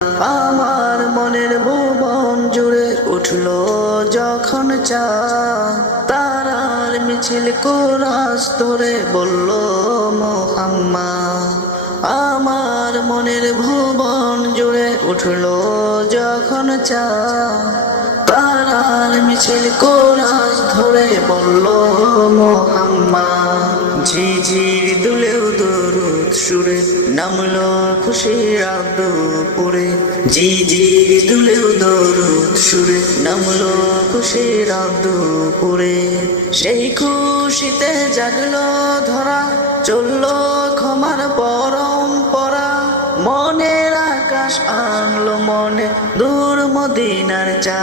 আমার মনের ভুবন জুড়ে উঠল যখন চা। তারার মিছিল কোরাস ধরে বলল মোহাম্মা আমার মনের ভুবন জুড়ে উঠল যখন চা। তারার মিছিল কোরাস ধরে বলল মোহাম্মা ঝিঝির দুলেও দরুদ সুরে, নামলো খুশির আব্দপুরে ঝিঝির দুলেও দরুদ সুরে, নামলো খুশির আব্দপুরে সেই খুশিতে জাগলো ধরা, চলল ক্ষমার পরম্পরা। মনের আকাশ আনলো মনে, দূর মদিনার চা